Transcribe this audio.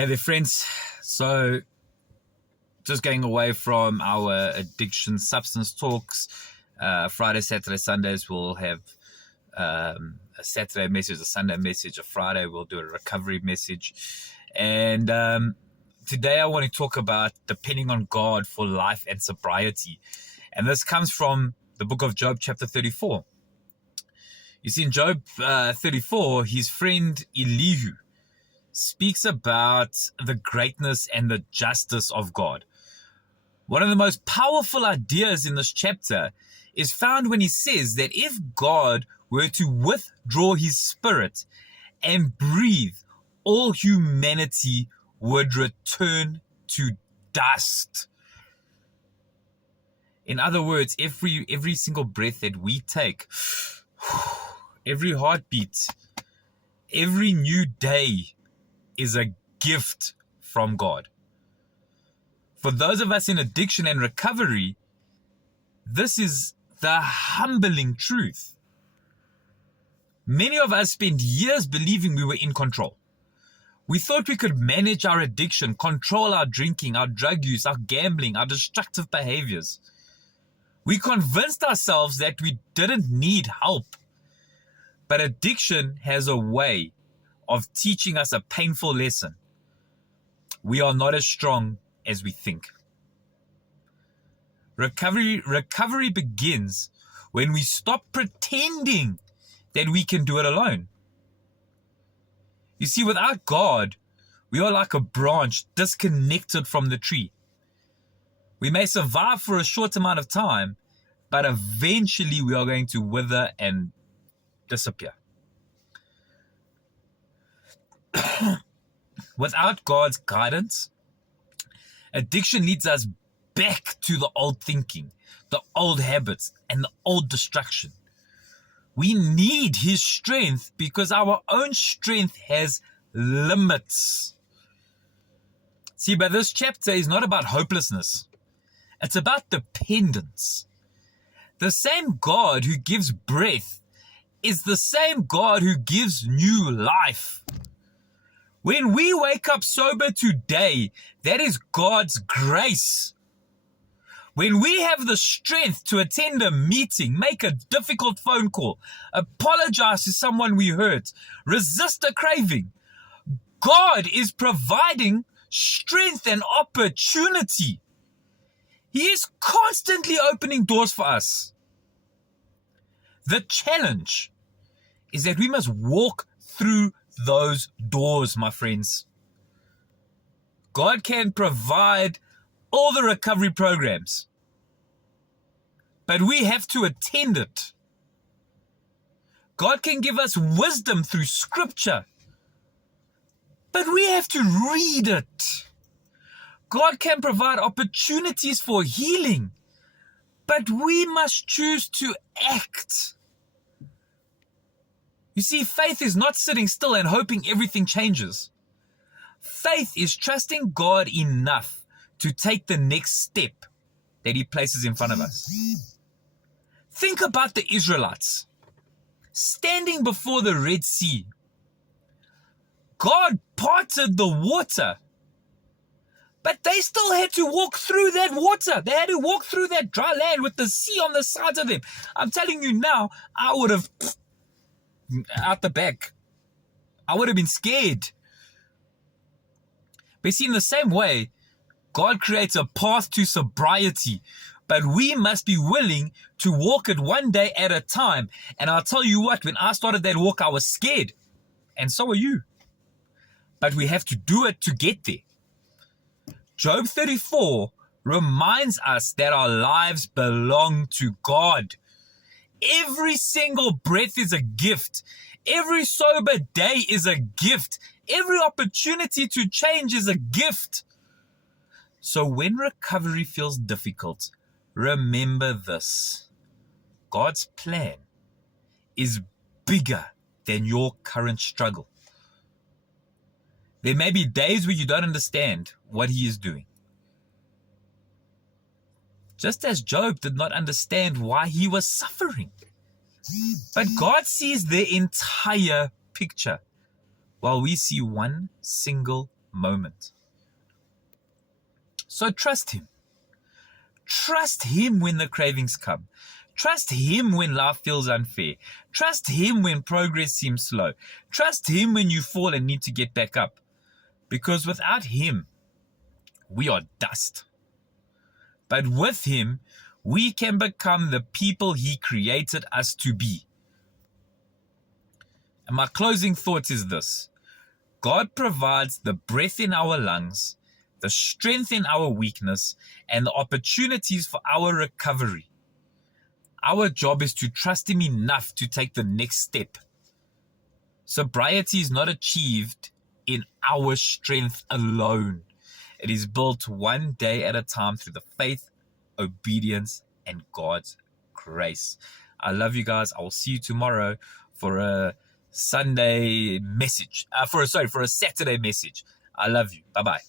Hey there, friends. So, just going away from our addiction substance talks. Friday, Saturday, Sundays, we'll have a Saturday message, a Sunday message. A Friday, we'll do a recovery message. And today, I want to talk about depending on God for life and sobriety. And this comes from the book of Job, chapter 34. You see, in Job 34, his friend Elihu speaks about the greatness and the justice of God. One of the most powerful ideas in this chapter is found when he says that if God were to withdraw his spirit and breathe, all humanity would return to dust. In other words, every single breath that we take, every heartbeat, every new day is a gift from God. For those of us in addiction and recovery, this is the humbling truth. Many of us spent years believing we were in control. We thought we could manage our addiction, control our drinking, our drug use, our gambling, our destructive behaviors. We convinced ourselves that we didn't need help. But addiction has a way of teaching us a painful lesson. We are not as strong as we think. Recovery begins when we stop pretending that we can do it alone. You see, without God, we are like a branch disconnected from the tree. We may survive for a short amount of time, but eventually we are going to wither and disappear. Without God's guidance, addiction leads us back to the old thinking, the old habits, and the old destruction. We need His strength because our own strength has limits. See, but this chapter is not about hopelessness. It's about dependence. The same God who gives breath is the same God who gives new life. When we wake up sober today, that is God's grace. When we have the strength to attend a meeting, make a difficult phone call, apologize to someone we hurt, resist a craving, God is providing strength and opportunity. He is constantly opening doors for us. The challenge is that we must walk through those doors, my friends. God can provide all the recovery programs, but we have to attend it. God can give us wisdom through scripture, but we have to read it. God can provide opportunities for healing, but we must choose to act. You see, faith is not sitting still and hoping everything changes. Faith is trusting God enough to take the next step that He places in front of us. Think about the Israelites standing before the Red Sea. God parted the water, but they still had to walk through that water. They had to walk through that dry land with the sea on the sides of them. I'm telling you now, I would have out the back. I would have been scared. But see, in the same way, God creates a path to sobriety, but we must be willing to walk it one day at a time. And I'll tell you what, when I started that walk, I was scared. And so are you. But we have to do it to get there. Job 34 reminds us that our lives belong to God. Every single breath is a gift. Every sober day is a gift. Every opportunity to change is a gift. So when recovery feels difficult, remember this. God's plan is bigger than your current struggle. There may be days where you don't understand what He is doing. Just as Job did not understand why he was suffering. But God sees the entire picture, while we see one single moment. So trust him. Trust him when the cravings come. Trust him when life feels unfair. Trust him when progress seems slow. Trust him when you fall and need to get back up. Because without him, we are dust. But with him, we can become the people he created us to be. And my closing thought is this. God provides the breath in our lungs, the strength in our weakness, and the opportunities for our recovery. Our job is to trust him enough to take the next step. Sobriety is not achieved in our strength alone. It is built one day at a time through the faith, obedience, and God's grace. I love you guys. I will see you tomorrow for a Sunday message. For a Saturday message. I love you. Bye-bye.